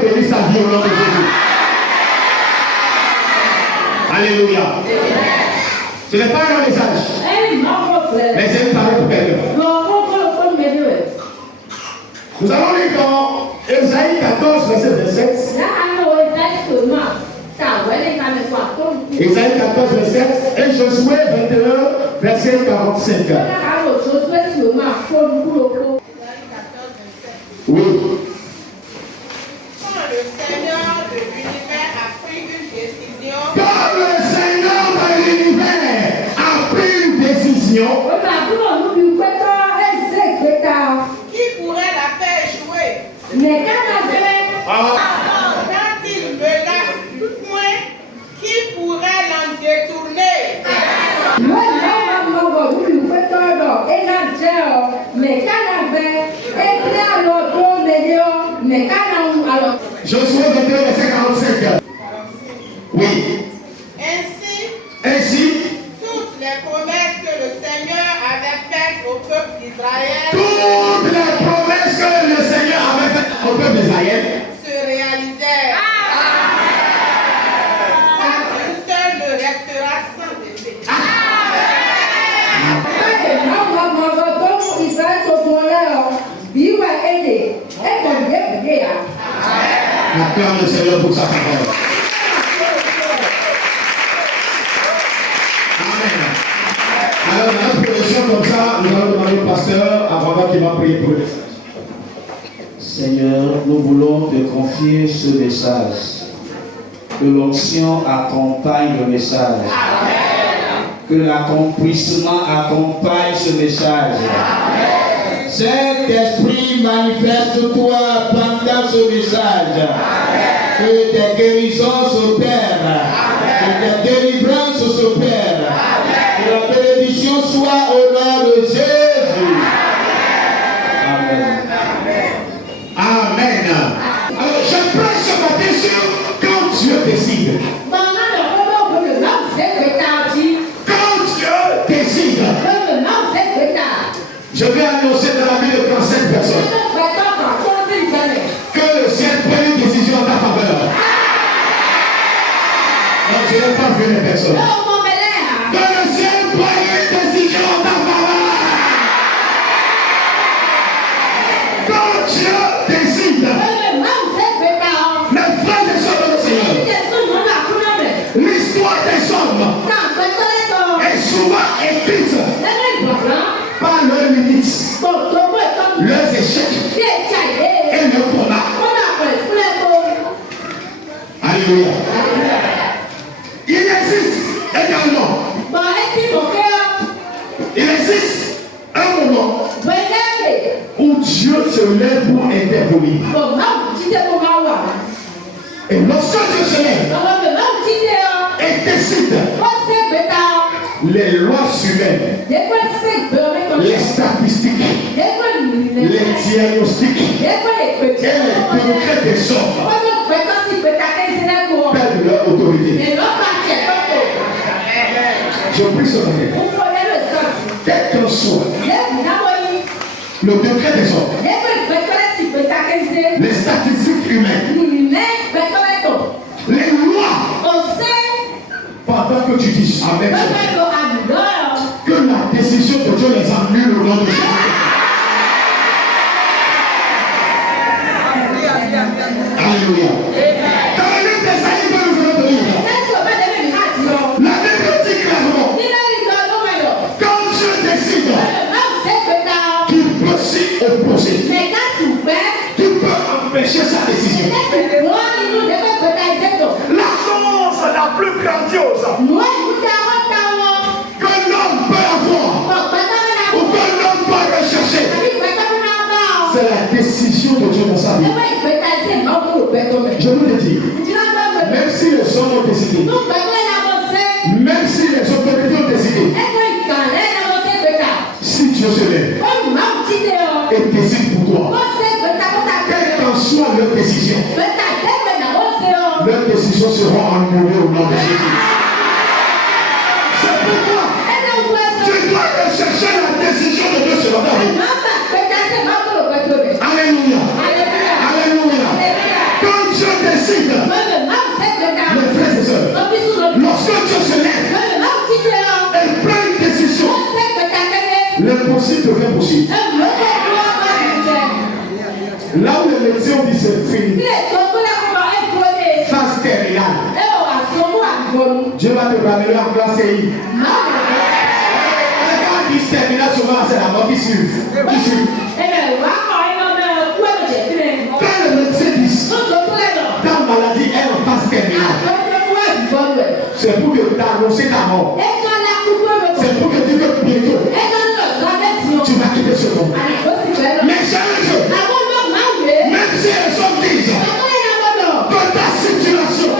bénisse ta vie au nom de Jésus. Alléluia. Ce n'est pas un message. Mais c'est une parole pour quelqu'un. Nous allons lire dans Ésaïe 14, verset 27. Ésaïe 14, verset 7 et Josué 21, verset 45. Oui. Quand le Seigneur de l'univers a pris une décision. Quand le Seigneur de l'univers a pris une décision. Qui pourrait la faire échouer? Quand il menace du point, qui pourrait l'en détourner? Josué 21, verset 45. Oui. Ainsi, toutes les promesses que le Seigneur avait faites au peuple d'Israël, toutes les promesses que le Seigneur avait faites au peuple d'Israël se réalisèrent. Une seule ne restera sans effet. Acclame le Seigneur pour sa parole. Amen. Alors, dans la projection comme ça, nous allons demander au pasteur avant qu'il va prier pour le message. Seigneur, nous voulons te confier ce message. Que l'onction accompagne le message. Que l'accomplissement accompagne ce message. Saint-Esprit, manifeste-toi pendant ce message. Que tes guérisons s'opèrent. Que tes délivrances s'opèrent. Que la bénédiction soit au nom de Jésus. Amen. Amen. Alors, je prêche ce matin sur quand Dieu décide. Quand Dieu décide. Je vais annoncer dans la vie de 35 personnes que le ciel prenne une décision en ta faveur. Non, je n'ai pas vu les personnes. Que le ciel prenne une décision en ta faveur. Quand Dieu décide, mes frères et sœurs de le Seigneur, l'histoire des hommes est souvent écrite par leurs limites, leurs échecs et leurs combats. Alléluia. Il existe également, il existe un moment où Dieu se lève pour intervenir. Et lorsque Dieu se lève et décide, les lois humaines, les statistiques, les diagnostics et les décrets des hommes perdent leur autorité. Je prie ce matin, quel qu'en soit le décret des hommes, les statistiques humaines, les lois, pendant que tu dis Amen, que la décision de Dieu les annule au nom de Jésus. Alléluia. Dans le livre d'Ésaïe que nous venons de lire, la Bible dit clairement, quand Dieu décide qu'il peut s'y opposer, tu peux empêcher sa décision. La chose la plus grandiose que l'homme peut avoir ou que l'homme peut rechercher, c'est la décision de Dieu dans sa vie. Je vous le dis, même si les hommes ont décidé, même si les autorités ont décidé, si Dieu se lève et décide pour toi, quelle qu'en soit leur décision, leurs décisions seront annulées au nom de Jésus. C'est pourquoi tu dois rechercher la décision de Dieu sur ta vie. Alléluia. Alléluia. Quand Là où les médecins disent c'est fini. Phase terminale. Dieu va te ramener en classe CI. Quand il dit terminale, souvent c'est la mort qui suit. Quand le médecin dit ta maladie est en phase terminale, c'est pour que tu annonces ta mort. C'est pour que tu veux bientôt tu vas quitter ce monde. Mais jamais même si elles sont disent que ta situation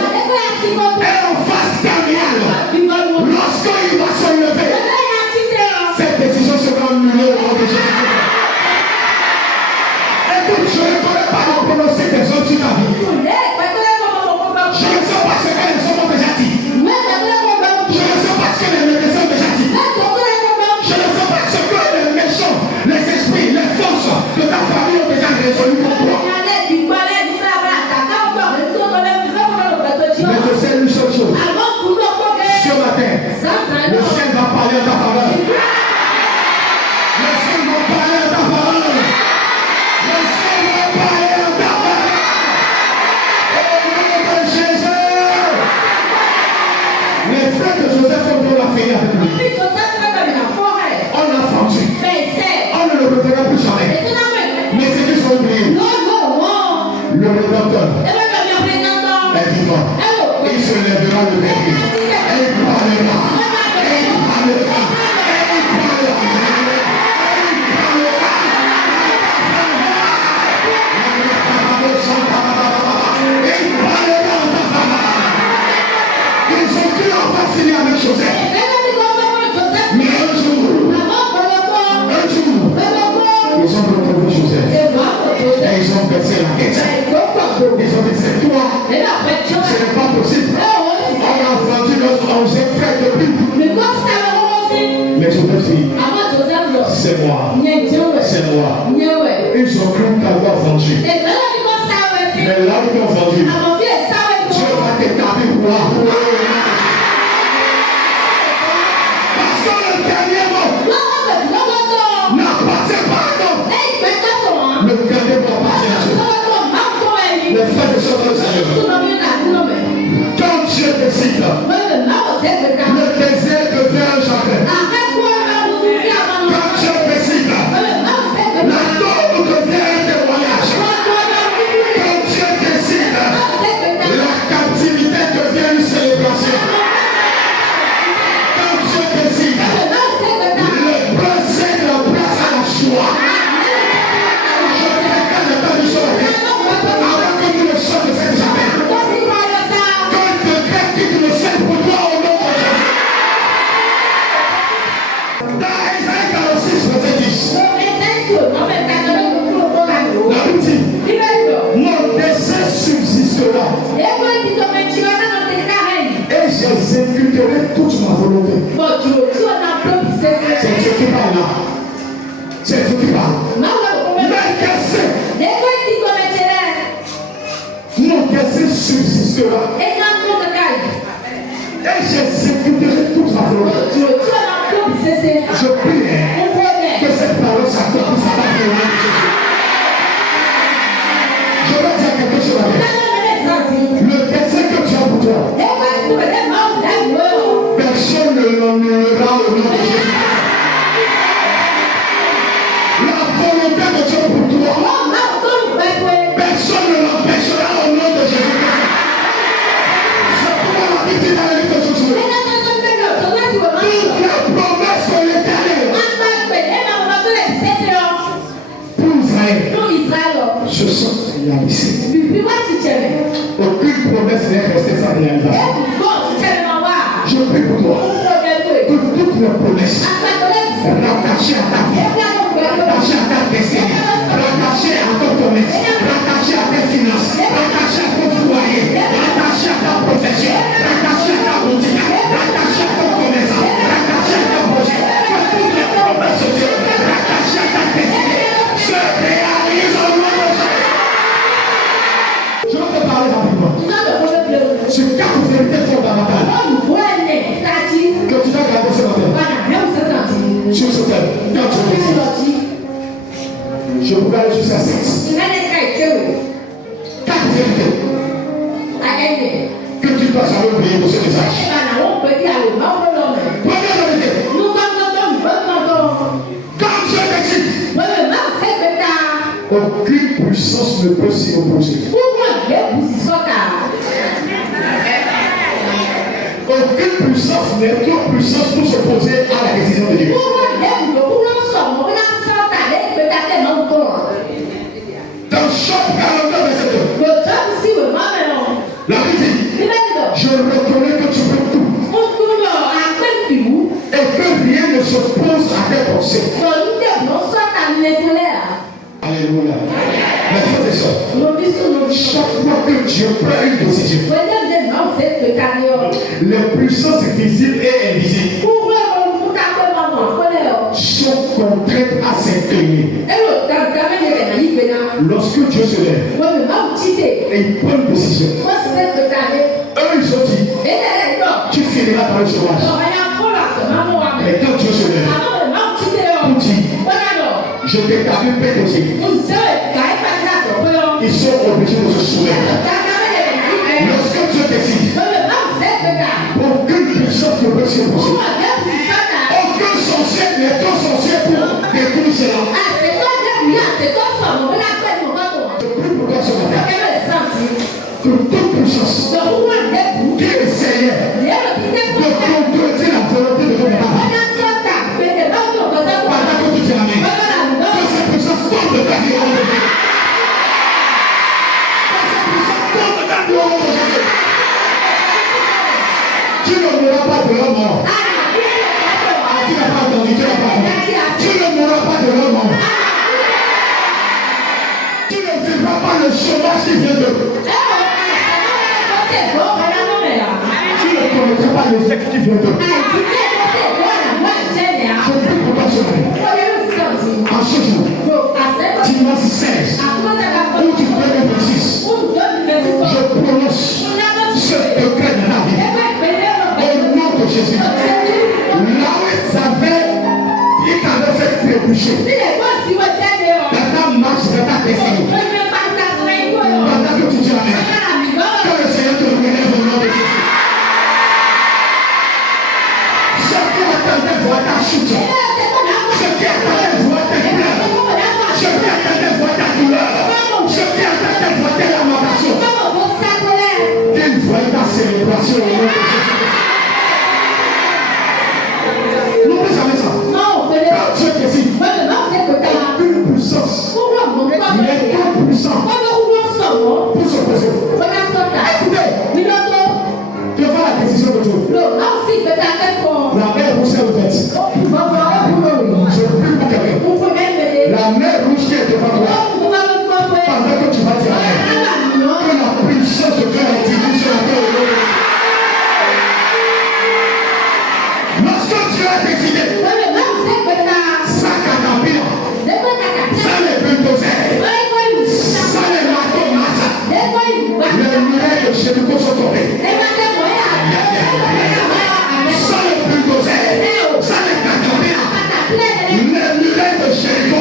est en phase terminale, lorsqu'il va se lever, cette décision sera annulée au nom de Jésus. Écoute, je ne connais pas le pronostic des autres sur ta vie. Je ne sais pas ce que les hommes ont déjà dit. Je ne sais pas ce que les médecins ont déjà dit. Je ne sais pas ce que les méchants, les esprits, les forces de ta famille ont déjà résolu pour toi. Mais je sais une seule chose. Ce matin, le ciel va parler en ta faveur. Le ciel va parler en ta faveur. Le ciel va parler en ta faveur. Au nom de Jésus. Les frères de Joseph ont la fille avec lui. On l'a fendu. On ne le reverra plus jamais. Mais c'est qu'ils ont oublié. Le rédempteur est vivant. Il se lèvera le dernier. Et il parlera. Et il parlera. Et il parlera. Et il parlera en ta faveur. Ils ont cru en pas finir avec Joseph. Mais un jour, ils ont retrouvé Joseph. Et ils ont baissé la tête. Ils ont dit c'est toi. Ce n'est pas possible. On a vendu notre ancien frère depuis. Mais Joseph dit, c'est moi. C'est moi. Ils ont cru t'avoir vendu. Mais là où ils ont vendu, Dieu va t'établir roi. Parce que le dernier mot n'appartient pas à nous. Le dernier mot appartient à Dieu. Le fait de ce Seigneur. Quand Dieu décide, le désert devient un jardin. Quand Dieu décide, la tombe devient un témoignage. Quand Dieu décide, la captivité devient une célébration. Quand Dieu décide, le passé de la place à la joie. Je regarde le temps du soir. Avant que tu ne sortes de cette jamais. Et j'exécuterai toute ma volonté. C'est Dieu qui parle là. C'est Dieu qui parle. Mais qu'est-ce mon dessein subsistera. Et j'exécuterai toute ma volonté. Je prie que cette parole s'accomplisse à ta volonté. Je vais dire quelque chose à vous. Le dessein que tu as pour toi, personne ne l'annulera au nom de Jésus. La volonté de Dieu pour toi, personne ne l'empêchera au nom de Jésus. C'est pourquoi la Bible dit dans le livre de Josué, toute la promesse de l'Éternel pour Israël, je sens réalisé. Aucune promesse n'est restée sans réalisation. Je prie pour toi que toutes les promesses rattachées à ta vie, rattachées à ta destinée, rattachées à ton commerce, rattachées à tes finances, rattachées à ton foyer, rattachées à ta profession, rattachées à ta boutique, rattachées à ton commerce, rattachées à ton projet, que toutes les promesses de Dieu rattachées à ta destinée se réalisent au nom de Jésus. Je vais te parler rapidement. Sur 4 vérités fondamentales que tu dois garder ce matin. Sur ce thème, quand tu décides. Je pouvais aller jusqu'à 7. Que tu dois savoir oublier de ce message. Première vérité. Quand Dieu t'excite, aucune puissance ne peut s'y opposer. Aucune puissance n'est trop puissance pour s'opposer à la décision de Dieu. Dans Job 42, verset 2, la Bible dit, je reconnais que tu peux tout et que rien ne s'oppose à tes pensées. Alléluia. Mes frères et sœurs, chaque fois que Dieu prend une décision, les puissances visibles et invisibles sont contraintes à s'imprimer. Lorsque Dieu se lève et il prend une décision, eux ils ont dit, tu finiras par le chômage. Mais quand Dieu se lève, on dit, je t'établis paix aussi. Ils sont obligés de se soumettre. Lorsque Dieu décide, aucune puissance ne peut s'y opposer. Aucun sorcier n'est trop sorcier pour détruire cela. Je prie pour toi ce matin que toute puissance qui essayait de contredire la volonté de ton Père, pendant que tu dis Amen, que cette puissance tombe de ta vie. Tu ne mourras pas de l'homme mort. Tu n'as pas entendu, tu n'as pas entendu. Tu ne mourras pas de l'homme mort. Tu ne vivras pas le chômage qui vient de. Tu ne connaîtras pas l'échec qui vient de. Je prie pour toi ce matin. En ce jour, dimanche 16, où tu peux le 26, je prononce ce décret de la vie. Au nom de Jésus. Là où il t'avait fait trébucher. La dame marche vers ta destinée. Pendant que tu dis Amen. Que le Seigneur te relève au nom de Jésus. Ce qui attendait voir ta chute. Ce qui attendait voir tes pleurs. Ce qui attendait voir ta douleur. Ce qui attendait voir tes lamentations. Qu'il voit ta célébration au nom de Jésus. N'oublie jamais ça. Quand Dieu décide, aucune puissance n'est trop puissante pour s'opposer. Écoutez, devant la décision de Dieu, la mer rouge est ouverte. Je prie pour quelqu'un. La mer rouge qui est devant toi, pendant que tu vas dire Amen, que la puissance de Dieu est activée sur la terre. Lorsque Dieu a décidé, ça caterpillar, ça les bulldozers, ça les marteaux-massa, les murailles de Jéricho sont tombées. Ça les bulldozers, ça les caterpillar, les murailles de Jéricho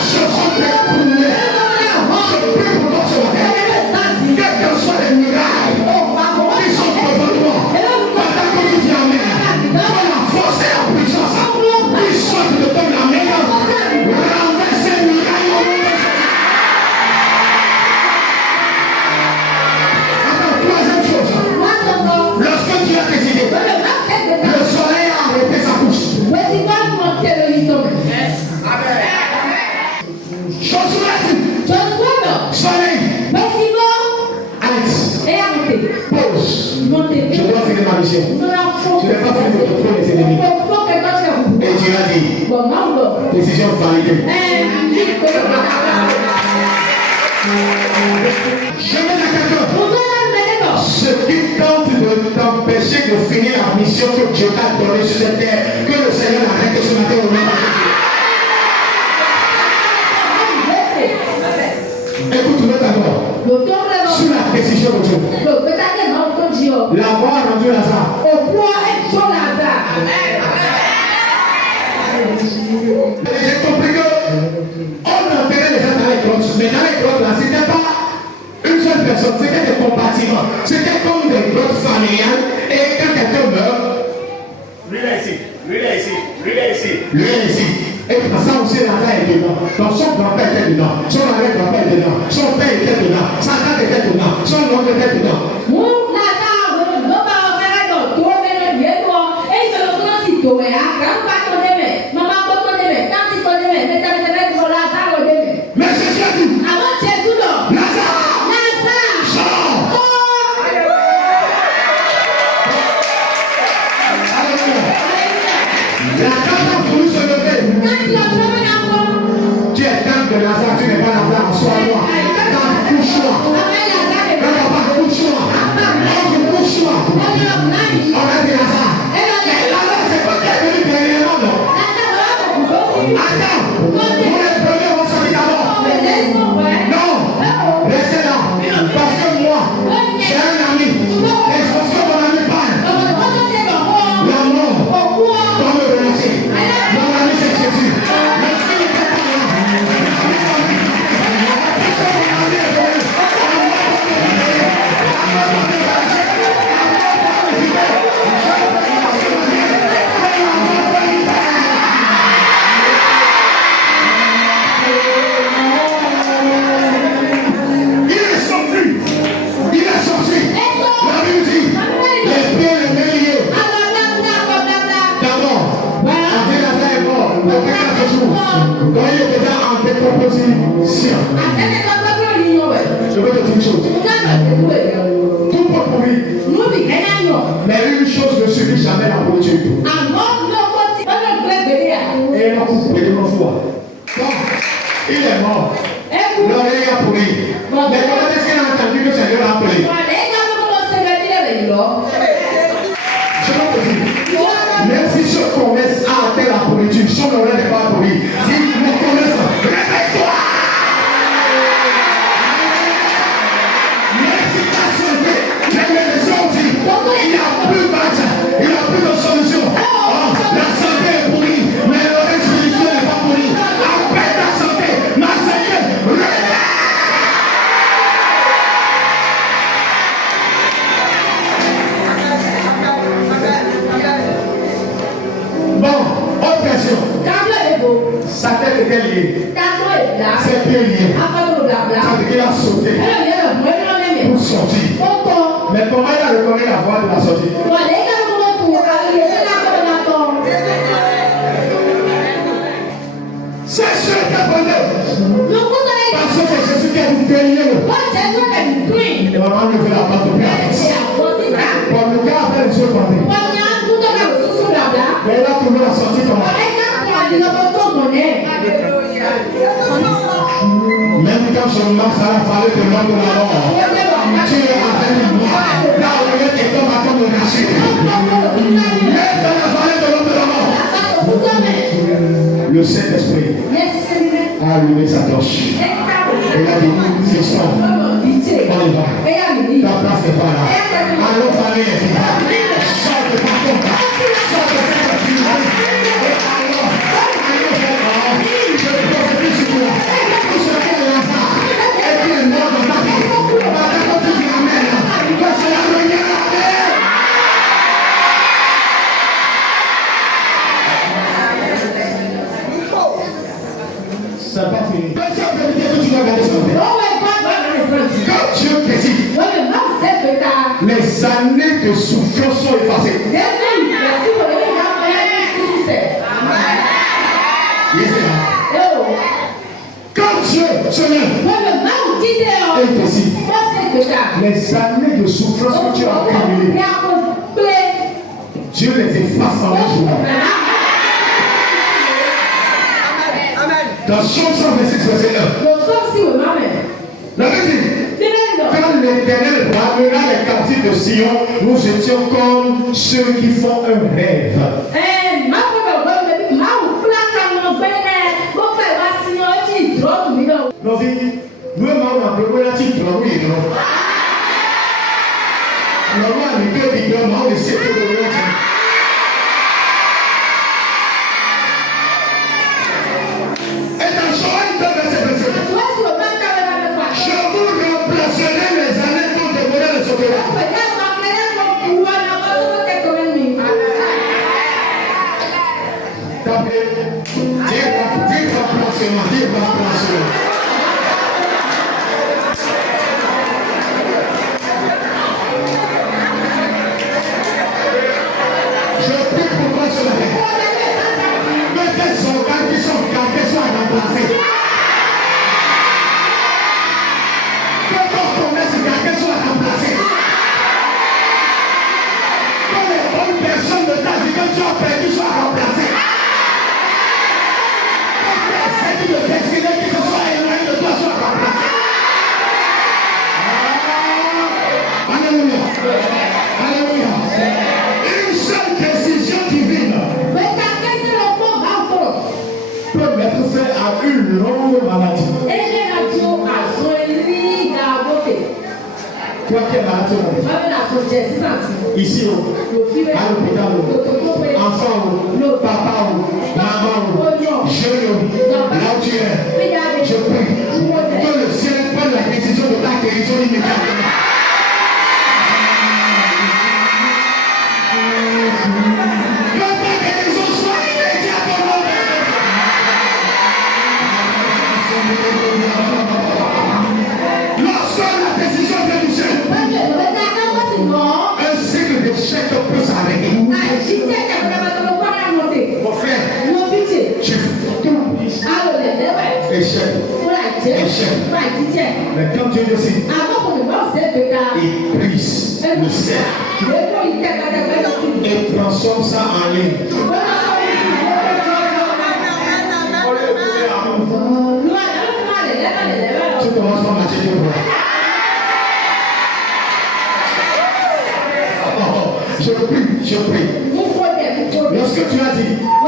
se sont écroulées. Je prie pour toi ce matin, quelles que soient les murailles qui sont devant toi, pendant que tu dis Amen, pour la force et la puissance, qui sortent de ton Amen, renverse ces murailles au nom de Jésus. Attends, troisième chose, lorsque tu as décidé, le soleil a arrêté sa couche. Josué, soleil, arrête, pause. Je dois finir ma mission. Je n'ai pas fait de contrôle des ennemis. Et tu as dit, décision validée. Je mets la quelqu'un. Ce qui tente de t'empêcher de finir la mission que Dieu t'a donnée sur cette terre, que le Seigneur arrête ce matin au nom de Jésus. Écoute-le d'abord. Sur la décision de Dieu. La mort a rendu Lazare. J'ai compris que on enterrait les gens dans les grottes, mais dans les grottes là, c'est physiquement. C'était comme des grottes familiales. Et quand quelqu'un meurt, lui là ici. Et ça aussi, Lazare est dedans. Donc son grand-père était dedans. Son arrière-grand-père était dedans. Son père était dedans. Sa tante était dedans. Son oncle était dedans. Mais c'est Jésus. La tante a voulu se lever. Tu es tante de Lazare, tu n'es pas Lazare, assois-toi. Tante, couche-toi. Papa, couche-toi. Oncle, couche-toi. On a dit Lazare. Mais Lazare, c'est pas qu'elle est venue dernièrement, non? Attends, vous les premiers vont sortir d'abord. Non, restez là. Parce que moi, j'ai un ami. Et je pense que mon ami parle. La mort doit me relancer. Mon ami, c'est Jésus. Merci de cette parole. Il est sorti. La Bible dit, l'esprit est lié. D'abord, après Lazare est mort, après 4 jours, quand il était déjà en décomposition, je veux te dire une chose. Tout peut pourrir, mais une chose ne suffit jamais la pourriture. Et il a coupé de nos fois. Donc, il est mort. L'oreille a pourri. Mais comment est-ce qu'il a entendu que le Seigneur l'a appelé? Je vais te dire, même si je commence à atteindre la pourriture, son oreille n'est pas pourrie. Dis, mon connaissant, réveille-toi! Même si tu as sauvé, les médecins disent, il n'y a plus de vaccin, il n'y a plus de solution. Oh, la santé est pourrie, mais l'oreille spirituelle n'est pas pourrie. Appelle ta santé, ma santé, réveille! Bon, autre question. Sa tête était liée. Ses pieds liés. Ça veut dire qu'il a sauté pour sortir. Mais comment il a reconnu la voix de la sortie? C'est sûr qu'il a parlé. Parce que c'est Jésus qui a dit lié. Et on a enlevé la porte de place. Pour le gars après les autres parties. Mais il a trouvé la sortie comment? Même quand je marche à la vallée de l'homme de la mort, tu es avec moi. Là où il est comme à comme une rachis. Même dans la vallée de l'homme de la mort. Le Saint-Esprit a allumé sa torche. Et il a dit, fiston, on y va. Ta place n'est pas là. Allons parler. Sors de ta porte. Sors de cette activité. C'est pas fini. Quand tu dois garder son tête. Quand Dieu décide, les années de souffrance sont effacées. Quand Dieu se lève et décide, les années de souffrance que tu as accumulées, Dieu les efface en un jour. Dans Somme 126, verset 1. La Bible dit, quand l'Éternel ramena les captifs de Sion, nous étions comme ceux qui font un rêve. Nos vies, nous avons un problème à titre de l'huile. Nous avons un peu de l'huile, de cette problème. Et dans Joël 2, verset 27, je vous remplacerai les années dont dévorait le sommeil. tu as perdu soit remplacé. C'est une destinée qui se soit éloignée de toi soit remplacé. Alléluia. Alléluia. Une seule décision divine peut mettre fin à une longue maladie. Toi qui es malade, ici, à l'hôpital, enfant, papa, maman, jeune, là où tu es, je prie que le ciel prenne la décision de ta guérison immédiatement. Que ta guérison soit immédiatement. Lorsque la décision vient du ciel, un cycle d'échec peut s'arrêter. Mon frère, tu échec. Mais quand Dieu décide, il brise le ciel et transforme ça en ligne. Tu commences par marcher de moi. Je prie. Lorsque tu as dit au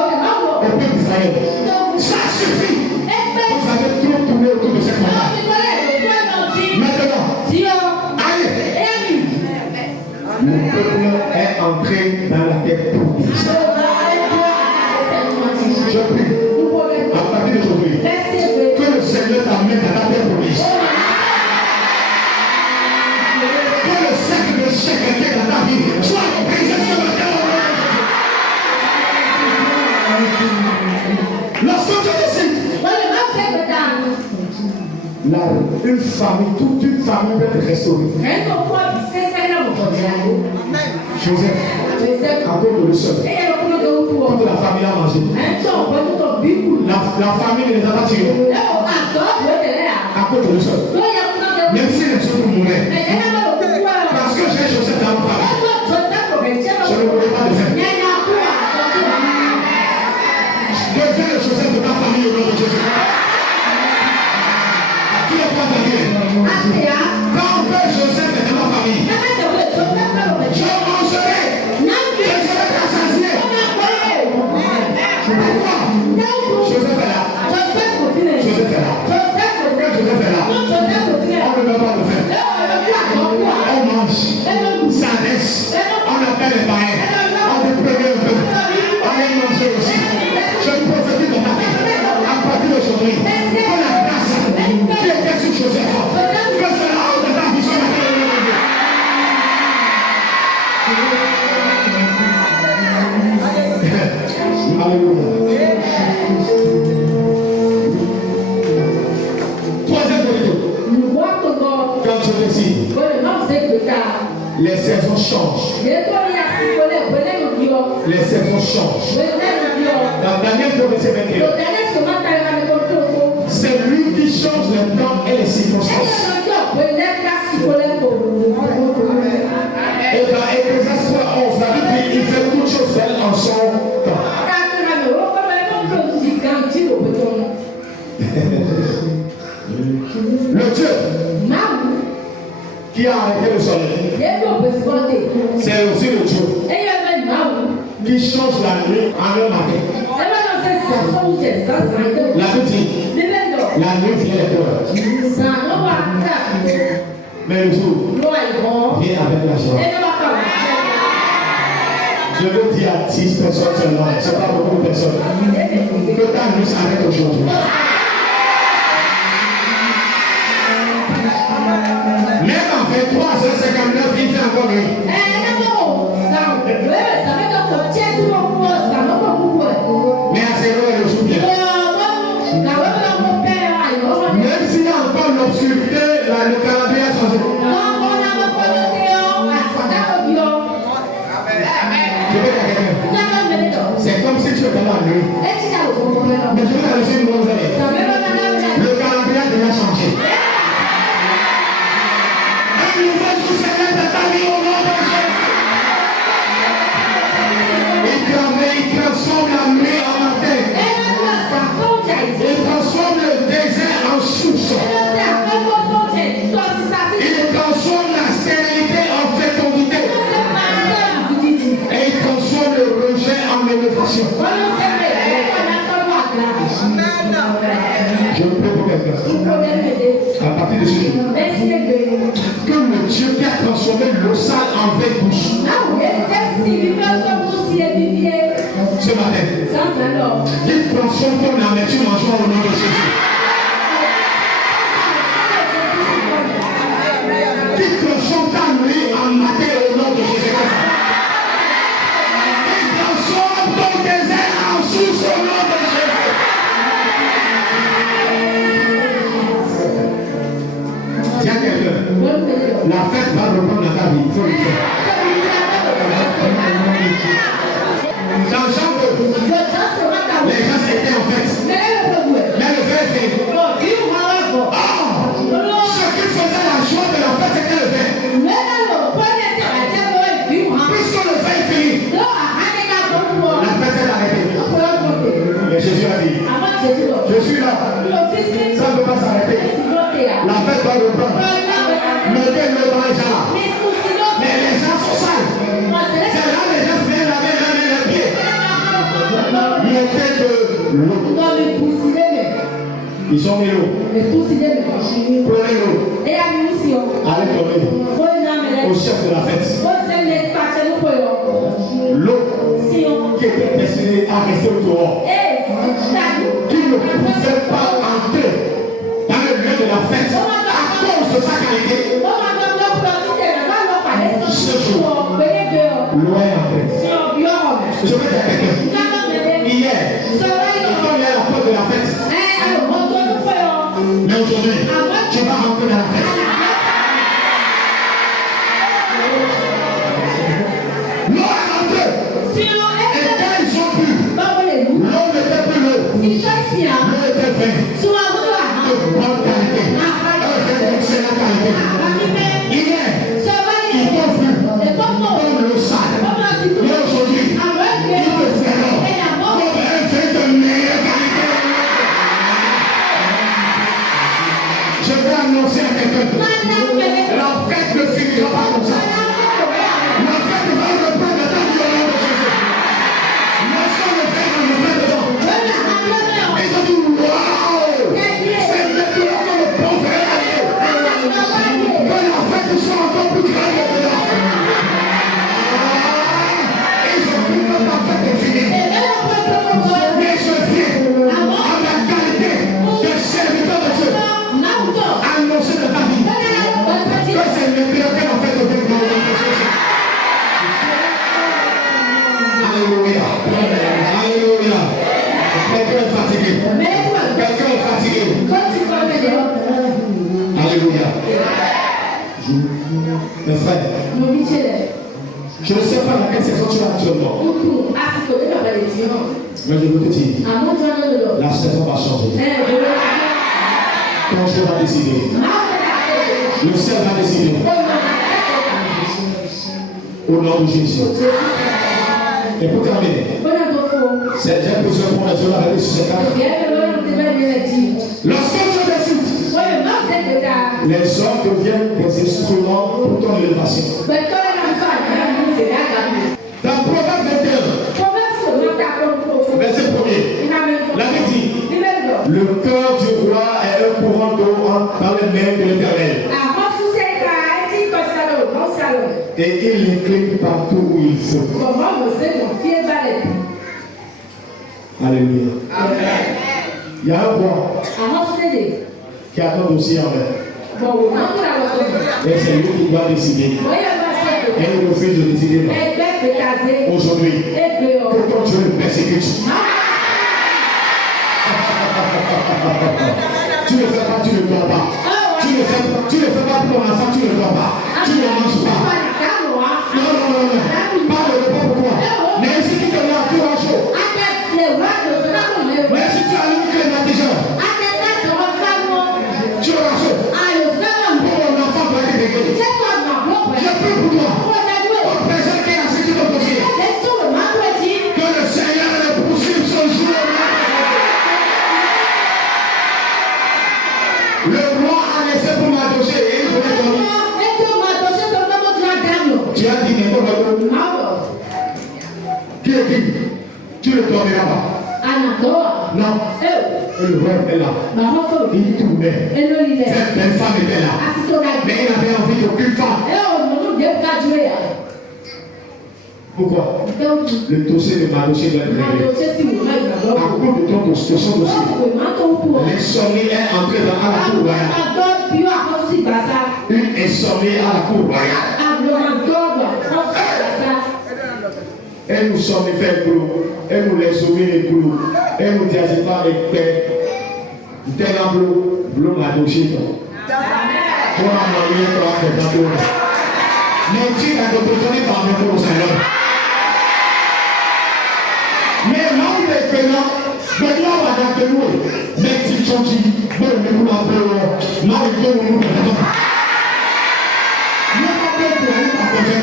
peuple d'Israël, ça suffit. Vous avez trop tourné autour de cette montagne. Maintenant, allez. Le peuple est entré dans la terre promise. Je prie, à partir d'aujourd'hui, que le Seigneur t'amène dans la terre promise. Que le cercle de chèque qui est dans ta vie soit brisé sur le cœur. Lorsque Dieu décide, une famille, toute une famille peut être restaurée. Joseph, à cause de le seul, toute la famille a mangé. La famille ne les a pas tirés. À cause de le seul. Même si les autres mouraient. Parce que j'ai Joseph dans ma famille. Je ne voulais pas le faire. Deviens le Joseph de ta famille au nom de Jésus. Tu n'es pas familier. Quand on fait Joseph est dans ma famille, je mangerai. Je serai rassasié. Pourquoi? Joseph est là. Joseph est là. Joseph est là. On ne peut pas le faire. On mange. Ça reste. On appelle les païens. On déploie un peu. On vient manger aussi. Je prophétise dans ta vie. À partir d'aujourd'hui, que la grâce qui était sur Joseph, que cela de ta vie soit Alléluia. Troisième vérité. Quand je décide, les saisons changent. Les saisons changent. Dans Daniel 2, verset 21, c'est lui qui change les temps et les circonstances. Et dans Ecclésiaste 11, David dit il fait toutes choses belles en son temps. Le Dieu qui a arrêté le soleil, c'est aussi le Dieu qui change la nuit en un matin. La Bible dit la nuit vient les pleurs, mais le jour vient avec la joie. Je veux dire à 10 personnes seulement, ce n'est pas beaucoup de personnes, que ta nuit s'arrête aujourd'hui. Même en 23h59, il fait encore nuit. Mais à 0 heure, le jour vient. Même s'il y a encore l'obscurité, le calendrier a changé. Je vais dire c'est comme si tu étais dans la nuit. Mais je vais te laisser une bonne veille. partir de ce jour, que le Dieu qui a transformé l'eau sale en vin douce, ce matin, qu'il transforme ton amertume en joie au nom de Jésus. Qu'il transforme ta nuit en matin au nom de Jésus. Qu'il transforme ton désert en source au nom de Jésus. Tiens quelqu'un, la fête va reprendre dans ta vie. Il faut le faire. Dans Jean 2, les gens étaient en fête. Mais le verset c'est ce qui faisait la joie de la fête, c'était le vin. Puisque le vin est fini, la fête s'est arrêtée. Mais Jésus a dit, je suis là. Ça ne peut pas s'arrêter. La fête va reprendre. Mettez le dans les gens. Mais les gens sont sales. C'est là les gens viennent laver leurs pieds. Mettez de l'eau. Ils ont mis l'eau. Prenez l'eau. Allez tomber au chef de la fête. L'eau qui était destinée à rester au dehors, qui ne pouvait pas entrer dans le lieu de la fête à cause de sa qualité. Ce jour, l'eau est entrée. Je veux dire quelqu'un. Hier, quand il y a la porte de la fête, mais aujourd'hui, tu vas rentrer dans la fête. L'eau est rentrée. Et quand ils ont bu, l'eau n'était plus l'eau. L'eau était vin. De bonne qualité. D'excellente qualité. Hier, ils t'ont vu comme l'eau sale. Mais aujourd'hui, ils te feront comme un vin de meilleure qualité. Je vais annoncer à quelqu'un. La fête ne finira pas comme ça. La fête va reprendre dans ta vie au nom de Jésus. Lorsque le vin va reprendre dedans, ils ont dit waouh! C'est maintenant que le bon vin est arrivé. Que la fête soit encore plus grande dedans. Ils ont dit que la fête est finie. Mais je viens à la qualité de serviteur de Dieu. Annoncer de ta vie que c'est le meilleur que la fête au développement. Alléluia. Alléluia. Quelqu'un est fatigué. Quelqu'un est fatigué. Alléluia. Mes frères, je ne sais pas dans quelle saison tu es actuellement. Mais je veux te dire, la saison va changer. Ton Dieu va décider. Le ciel va décider. Au nom de Jésus. Et pour terminer, c'est déjà plusieurs points de Dieu la sur ces cartes. Lorsque Dieu décide, les hommes deviennent des instruments pour ton élévation. Dans Proverbe 21, verset 1er, la Bible dit, le cœur du roi est un courant d'eau dans les mains de l'Éternel. Et il l'incline partout où il faut. Alléluia. Amen. Il y a un roi qui attend aussi en main. Et c'est lui qui doit décider. Et il refuse de décider. Aujourd'hui, que ton Dieu le persécute. Tu ne fais pas, tu ne dors pas. Tu ne fais pas pour ton enfant, tu ne dors pas. Tu ne manges pas. Non. Pas de repas pour toi. Mais si tu te mets à tout en chaud. Mais si tu allumes le climatiseur, tu auras chaud. Pour mon enfant doit être réglé. Je prie pour toi. Au présent qui est assis sur ton dossier. Que le Seigneur le poursuive ce jour. Le roi a laissé pour m'adosser et il voulait dormir. Tu as dit mais non. Qui est qui? Tu ne dormiras pas. Non. Et le roi était là. Il tournait. Cette belle femme était là. Mais il avait envie d'aucune femme. Pourquoi? Le dossier de Maroché doit être réglé. À cause de ton dossier, les sommiers est entré dans la cour royale. Une est sommée à la cour royale. Elle nous somme fait gros. Elle nous laisse sommer les gros. Elle nous dit à ce pas les pères. Tel un bleu m'a doché. Pour la moyenne, pour la faire mais Dieu a donné par mes pour Seigneur. Mais là où les prenants, mais là où on a de nous, mais si tu dis, bon, nous l'avons, là où nous l'avons. Nous n'avons pas pu aller par Projet.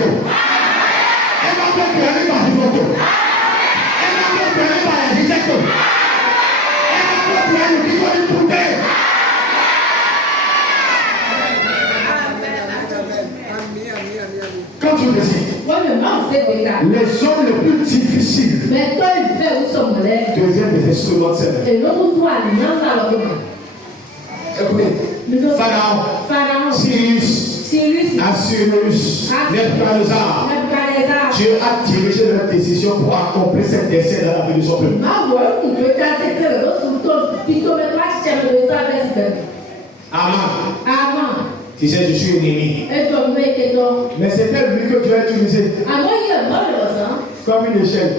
Elle n'a pas pu aller par Divoto. Elle n'a pas pu aller par la Gisecto. Elle n'a pas pu aller qui doit nous prouver. Quand tu décides, les hommes les plus difficiles deviennent des instruments de Seigneur. Écoutez, Pharaon, Cyrus, Assyrius, Nebuchadnezzar, Dieu a dirigé leur décision pour accomplir cette destin dans la vie de son peuple. Amen. Tu sais, je suis ennemi. Mais c'était lui que Dieu a utilisé comme une échelle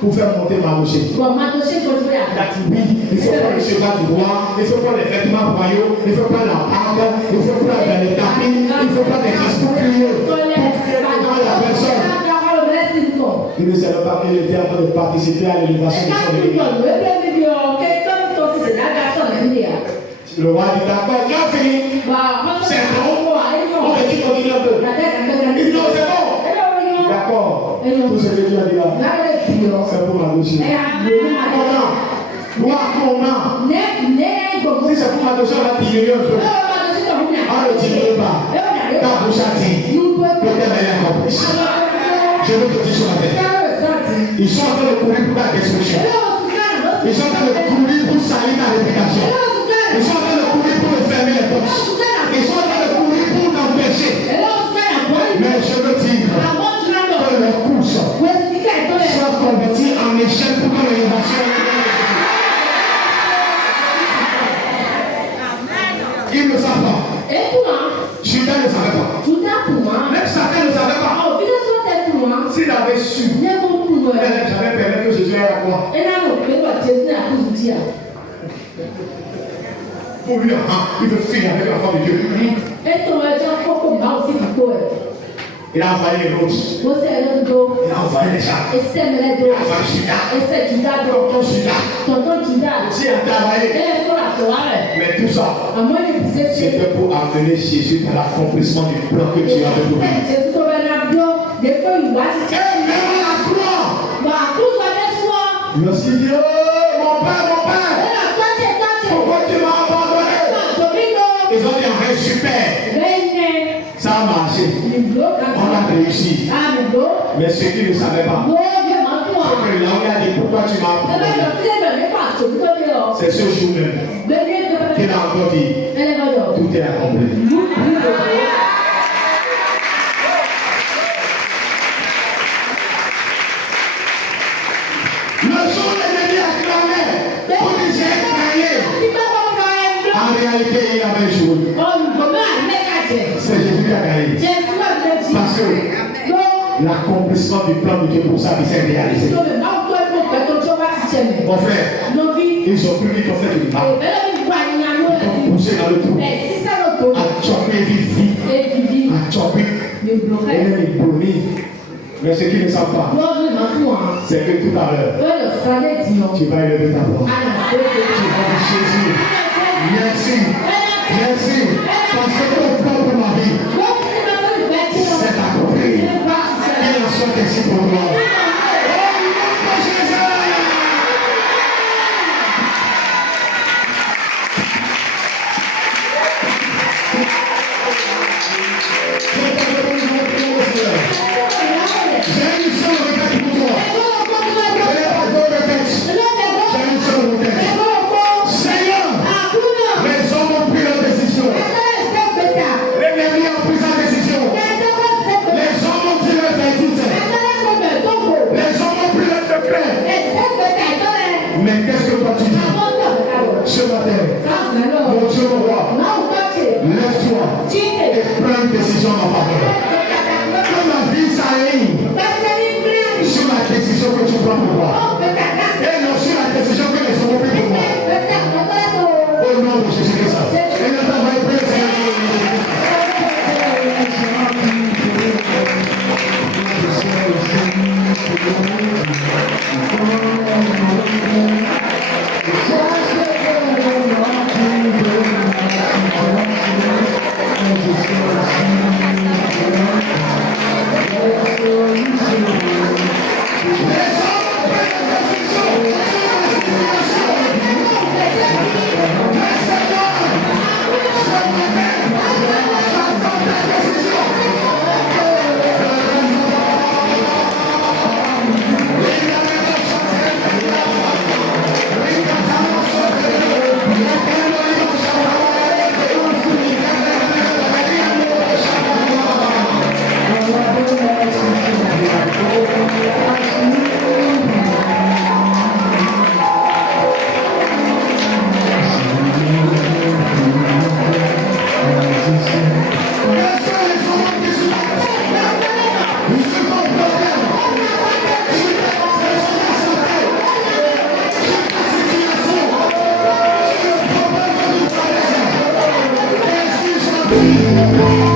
pour faire monter ma rocher. Oui, il faut prendre le cheval du roi, il faut prendre les vêtements royaux, il faut prendre la barbe, il faut prendre les tapis, il faut prendre les casques pour crier. Dans la personne. Il ne savait pas qu'il était en train de participer à l'élévation de son ennemi. Le roi dit d'accord, tu as fini. C'est bon. On me dit qu'on dit un peu. Il dit non, c'est bon. D'accord. Tout ce que tu as dit là, c'est pour la dossier. Comment? Si c'est pour ma dossier, on va tirer un peu. On ne tire pas. Ta bouche a dit. Peut-être elle est complice. Je veux que tu sois là. Ils sont en train de courir pour ta destruction. Ils sont en train de courir pour salir ta réputation. Ils sont en train de courir pour me fermer les portes. Ils sont en train de courir pour t'empêcher. Mais je veux dire que les courses soient convertis en échec pour que l'élévation. Ils ne savent pas. Judas ne savait pas. Même Satan ne savait pas. S'il avait su, elle n'avait permis que Jésus aille à quoi? Pour lui, il veut finir avec la femme de Dieu. Il a envoyé les autres. Il a envoyé les gens. Il a envoyé Judas. Aussi a travaillé. Mais tout ça, c'était pour amener Jésus à l'accomplissement du plan que Dieu avait pour lui. Et même à la croix, lorsqu'il dit, oh mon père, pourquoi tu m'as abandonné? Ils ont dit, en vrai, super. Ça a marché. On a réussi. Mais ceux qui ne savaient pas, c'est que là, on a dit, pourquoi tu m'as abandonné? C'est ce jour même qu'il a encore dit, tout est accompli. Le jour l'ennemi a clamé pour que j'ai gagné. En réalité, il avait joué. C'est Jésus qui a gagné. Parce que l'accomplissement du plan de Dieu pour ça s'est réalisé. Mon frère, ils ont pu dire qu'on fait du mal. Ils ont poussé dans le trou. À choper vite. À choper. Et même ils brûlent. Mais ce qu'ils ne savent pas, c'est que tout à l'heure, tu vas élever ta voix. Tu vas dire Jésus, merci, merci, parce que ton plan pour ma vie, c'est accompli. Il en soit ainsi pour moi. J'ai une Dieu mon roi, lève-toi et prends une décision en faveur. Que ma vie s'aligne sur la décision que tu prends pour moi. Et non sur la décision que les hommes prennent pour moi. Au nom de Jésus-Christ. Et nous avons prié, Seigneur. Thank you.